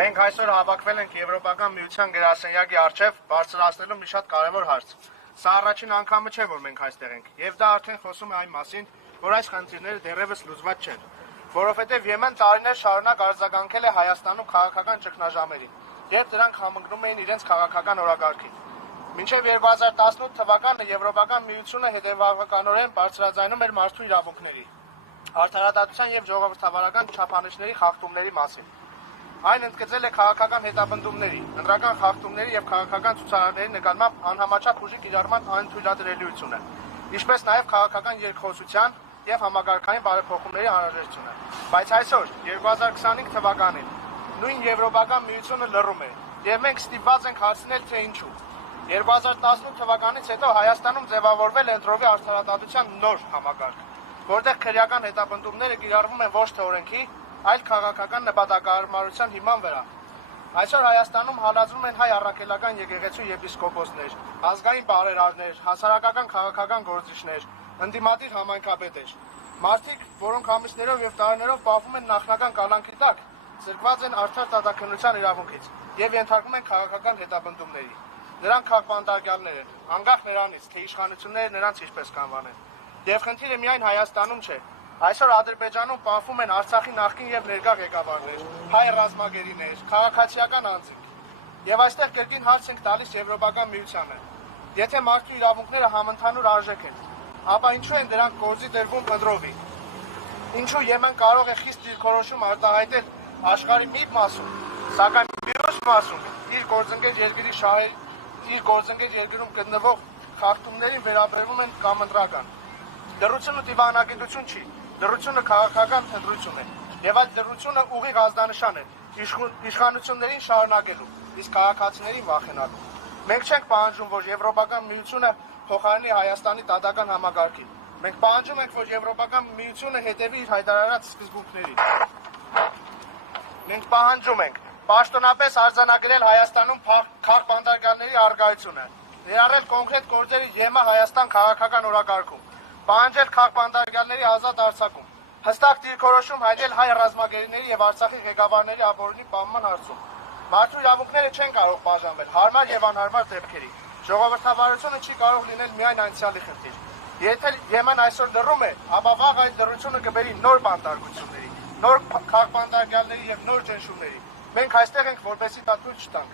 Մենք այսօր հավաքվել ենք Եվրոպական միության գրասենյակի առջև բարձրացնելու մի շատ կարևոր հարց։ Սա առաջին անգամը չէ, որ մենք այստեղ ենք, եւ դա արդեն խոսում է այն մասին, որ այս խնդիրները դեռևս լուծված չեն, որովհետեւ Եմեն տարիներ շարունակ արձագանքել է Հայաստանում քաղաքական ճգնաժամերին, երբ դրանք համընկնում էին իրենց քաղաքական օրակարգին։ Մինչև 2018 թվականը Եվրոպական միությունը հետևականորեն բարձրաձայնում էր մարդու իրավունքների, արդարադատության եւ ժողովրդավարական չափանիշների խախտումների մասին։ Այն ընդգծել է քաղաքական հետապնդումների, ընտրական խախտումների եւ քաղաքական ցուցարարների նկատմամբ անհամաչափ ուժի կիրառման անթույլատրելիությունը, ինչպես նաեւ քաղաքական երկխոսության եւ համագարկային բարեփոխումների անհրաժեշտությունը։ Բայց այսօր 2025 թվականին նույն Եվրոպական միությունը լռում է եւ մենք ստիպված ենք հարցնել, թե ինչու։ 2018 թվականից հետո Հայաստանում ձևավորվել է ընտրովի արդարադատության նոր համագարկ, որտեղ քրեական հետապնդումները կիրառվում են ոչ թե օրենքի, այլ քաղաքական նպատակահարմարության հիման վրա։ Այսօր Հայաստանում հալածվում են հայ առաքելական եկեղեցու եպիսկոպոսներ, ազգային բարերարներ, հասարակական քաղաքական գործիչներ, ընդդիմադիր համայնքապետեր։ Մարդիկ, որոնք ամիսներով եւ տարիներով պահվում են նախնական կալանքի տակ, զրկված են արդար դատաքննության իրավունքից եւ ենթարկվում են քաղաքական հետապնդումների։ Նրանք քաղբանտարկյալներ են, անկախ նրանից, թե իշխանությունները նրանց ինչպես կանվանեն։ Եվ խնդիրը միայն Հայաստանում չէ։ Այսօր Ադրբեջանում պահվում են Արցախի նախկին եւ ներկա ղեկավարներ, հայ ռազմագերիներ, քաղաքացիական անձինք։ Եվ այստեղ կրկին հարց ենք տալիս Եվրոպական միությանը։ Եթե մարդու իրավունքները համընդհանուր արժեք են, ապա ինչու են դրանք գործի դրվում ընտրովի։ Ինչու Եմեն կարող է խիստ դիրքորոշում արտահայտել աշխարհի մի մասում, սակայն մյուս մասում իր գործընկեր երկրում գտնվող խախտումներին վերաբերվում են կամ ընտրական։ Դրությունը դիվանագիտություն չի, դրությունը քաղաքական ընտրություն է, եւ այդ դրությունը ուղիղ ազդանշան է իշխանություններին շարունակելու, իսկ քաղաքացիներին վախենալու։ Մենք չենք պահանջում, որ Եվրոպական միությունը փոխարինի Հայաստանի դատական համագարկին։ Մենք պահանջում ենք, որ Եվրոպական միությունը հետևի իր հայտարարած սկզբունքներին։ Մենք պահանջում ենք պաշտոնապես արձանագրել Հայաստանում քաղբանտարկյալների առկայությունը, ներառել կոնկրետ գործերի Եմեն-Հայաստան քաղաքական օրակարգում, պահանջել քաղբանտարկյալների ազատ արձակում, հստակ դիրքորոշում հայտնել հայ ռազմագերիների եւ Արցախի ղեկավարների ապօրինի պահպանման հարցում։ Մարդու իրավունքները չեն կարող բաժանվել հարմար եւ անհարմար դեպքերի։ Ժողովրդավարությունը չի կարող լինել միայն անցյալի խնդիր։ Եթե Եմեն այսօր լռում է, ապա վաղ այդ լռությունը կբերի նոր բանտարկությունների, նոր քաղբանտարկյալների եւ նոր ճնշումների։ Մենք այստեղ ենք, որպեսզի դա ցույց տանք։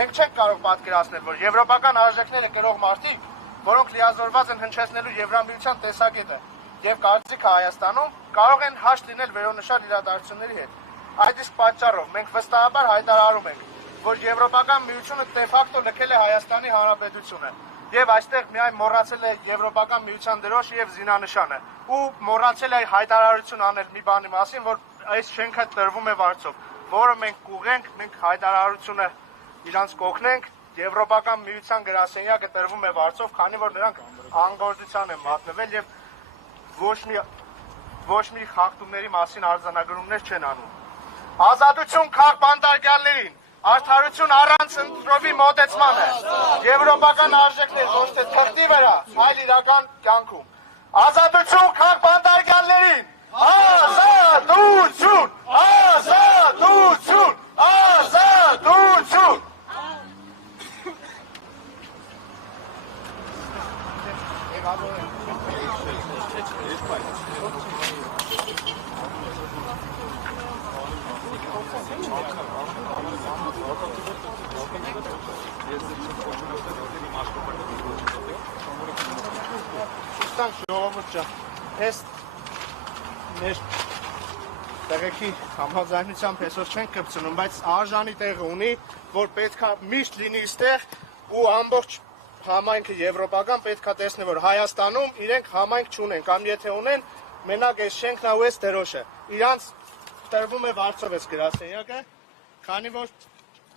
Մենք չենք կարող պատկերացնել, որ եվրոպական արժեքները կրող մարդիկ, որոնք լիազորված են հնչեցնելու Եվրամիության տեսակետը եւ կարծիքը Հայաստանում, կարող են հաշտ լինել վերոնշյալ իրադարձությունների հետ։ Այդ իսկ պատճառով մենք վստահաբար հայտարարում ենք, որ Եվրոպական միությունը դե ֆակտո լքել է Հայաստանի Հանրապետությունը եւ այստեղ միայն մոռացել է Եվրոպական միության դրոշը եւ զինանշանը ու մոռացել է հայտարարություն անել մի բանի մասին, որ այս շենքը տրվում է վարձով, որը մենք կուղենք, մենք հայտարարությունը իրանց կօգնենք, Եվրոպական միության գրասենյակը տրվում է վարձով, քանի որ նրանք անգործության են մատնվել եւ ոչ մի խախտումների մասին արձանագրումներ չեն անում։ Ազատություն քաղբանտարկյալներին, արդարություն առանց ընտրովի մոտեցմանը, եվրոպական արժեքներ ոչ թե թղթի վրա, այլ իրական կյանքում։ Ազատություն քաղբանտարկյալներին, ազատություն, ազատություն, ազատություն։ Ժողովուրդ ջան, ես մեր տեղեքի համաձայնությամբ այսօր չենք կպցնում, բայց արժանի տեղը ունի, որ պետքա միշտ լինի այստեղ ու ամբողջ համայնքը եվրոպական պետքա տեսնի, որ Հայաստանում իրենք համայնք չունեն, կամ եթե ունեն, մենակ այս շենքն ու այս դրոշը։ Իրանց տրվում է վարձով այս գրասենյակը, քանի որ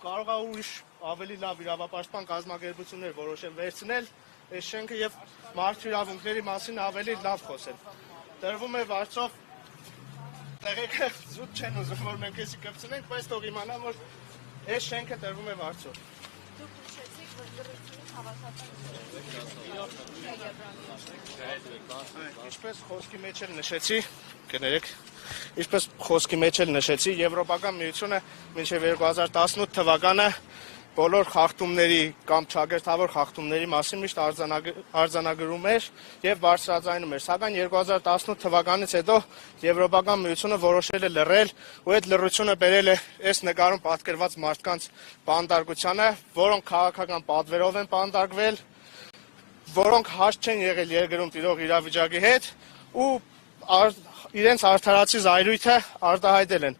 կարող է ուրիշ ավելի լավ իրավապաշտպան կազմակերպություններ որոշեն վերցնել այս շենքը եւ մարդու իրավունքների մասին ավելի լավ խոսել։ Տրվում է վարձով, տեղեքը զուտ չեն ուզում, որ մենք էսի կպցնենք, բայց թող իմանան, որ այս շենքը տրվում է վարձով։ Դուք նշեցիք, որ դրությունից հավասարական Ինչպես խոսքի մեջ էլ նշեցի, կներեք, Ինչպես խոսքի մեջ էլ նշեցի, Եվրոպական միությունը մինչև 2018 թվականը բոլոր խախտումների կամ ճակերտավոր խախտումների մասին միշտ արձանագրում էր եւ բարձրաձայնում էր, սակայն 2018 թվականից հետո Եվրոպական միությունը որոշել է լռել ու այդ լռությունը բերել է այս նկարում պատկերված մարդկանց բանտարկությանը, որոնք քաղաքական պատվերով են բանտարկվել, որոնք հաշտ չեն եղել երկրում տիրող իրավիճակի հետ ու իրենց արդարացի զայրույթը արտահայտել են։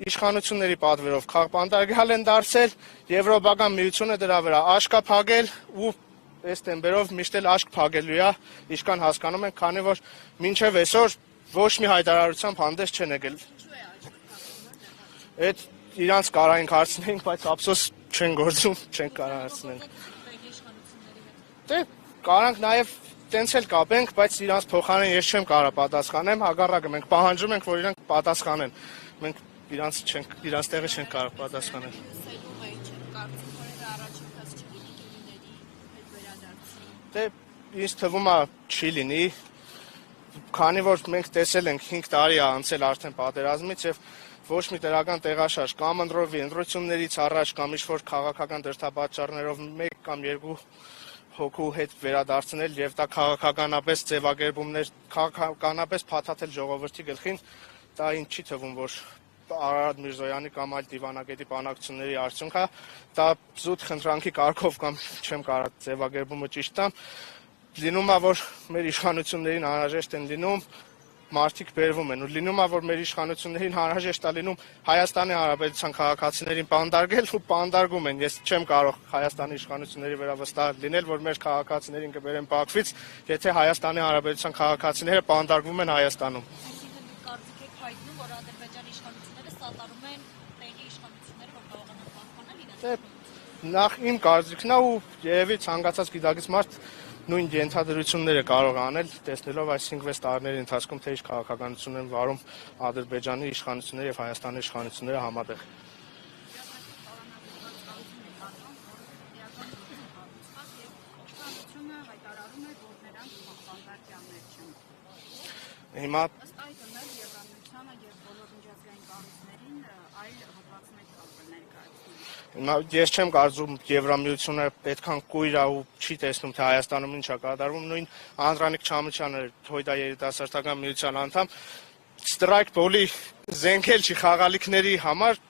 Իշխանությունների պատվերով քաղաքապետարան են դարձել, Եվրոպական միությունը դրա վրա աշկ է փակել ու այս տեմպերով միշտ էլ աշկ փակելու է, ինչքան հասկանում ենք, քանի որ մինչև այսօր ոչ մի հայտարարությամբ հանդես չեն եկել։ Այդ իրանց կարային հարցնենք, բայց ափսոս չեն գործում, չեն կարող հարցնենք։ Դե կարանք նաև տենց էլ կապենք, բայց իրանց փոխարեն ես չեմ կարող պատասխանեմ, հակառակը մենք պահանջում ենք, որ իրանք պատասխանեն։ Մենք իրանց տեղը չենք կարող պատասխանել։ Դե ինձ թվում է չի լինի, քանի որ մենք տեսել ենք 5 տարի է անցել արդեն պատերազմից եւ ոչ մի դրական տեղաշարժ կամ ընտրովի ընտրություններից առաջ կամ ինչ-որ քաղաքական դրդապատճառներով 1 կամ 2 հոգու հետ վերադարձնել եւ դա քաղաքականապես ձևակերպումներ, քաղաքականապես փաթաթել ժողովրդի գլխին, դա ինձ չի թվում, որ Արարատ Միրզոյանի կամ այլ դիվանագետի բանակցությունների արդյունք է, դա զուտ խնդրանքի կարգով կամ չեմ կարող ձևակերպումը ճիշտ տամ, լինում է, որ մեր իշխանություններին անհրաժեշտ են լինում, մարդիկ բերվում են ու լինում է, որ մեր իշխանություններին անհրաժեշտ է լինում Հայաստանի Հանրապետության քաղաքացիներին բանտարկել ու բանտարկում են։ Ես չեմ կարող Հայաստանի իշխանությունների վրա վստահ լինել, որ մեր քաղաքացիներին կբերեն Բաքվից, եթե Հայաստանի Հանրապետության քաղաքացիները բանտարկվում են Հայաստանում։ Նախ իմ կարծիքն է ու երևի ցանկացած գիտակից մարդ նույն ենթադրությունները կարող է անել, տեսնելով այս 5-6 տարիների ընթացքում թե ինչ քաղաքականություն են վարում Ադրբեջանի իշխանությունները եւ Հայաստանի իշխանությունները համատեղ։ Հիմա ես չեմ կարծում Եվրամիությունը պետքան կույր է ու չի տեսնում թե Հայաստանում ինչ է կատարվում, նույն Անդրանիկ Չամչյանը Հույդա երիտասարդական միության անդամ ստրայք բոլի զենքել չի խաղալիքների համար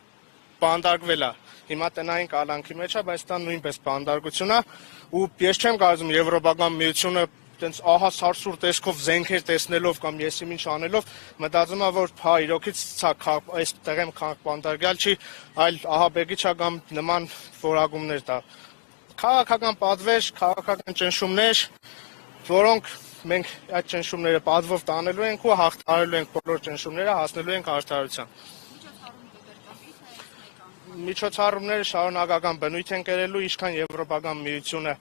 բանտարկվել է։ Հիմա տնային կալանքի մեջ է, բայց դա նույնպես բանտարկություն է ու ես չեմ կարծում Եվրոպական միությունը տենց ահա սարսուր տեսքով զենքեր տեսնելով կամ եսի ինչ անելով մտածում է, որ հա իրոքից այս տեղեմ բանտարկյալ չի, այլ ահաբեկիչ կամ նման որակումներ տա։ Քաղաքական պատվեր, քաղաքական ճնշումներ, որոնք մենք այդ ճնշումները պատվով տանելու ենք ու հաղթահարելու ենք բոլոր ճնշումները, հասնելու ենք արդարության։ Միջոցառումները շարունակական բնույթ են կերելու, ինչքան Եվրոպական միությունը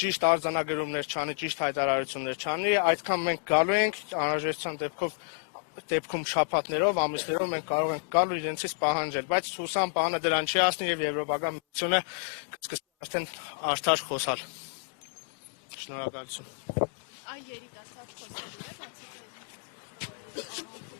ճիշտ արձանագրումներ չանի, ճիշտ հայտարարություններ չանի, այդքան մենք գալու ենք անհրաժեշտության դեպքում շաբաթներով, ամիսներով մենք կարող ենք գալ ու իրենցից պահանջել, բայց հուսամ բանը դրան չի հասնի եւ Եվրոպական միությունը կսկսի արդեն արդար խոսալ։ Շնորհակալություն։ Այ երիտասարդ խոսելու է, բացի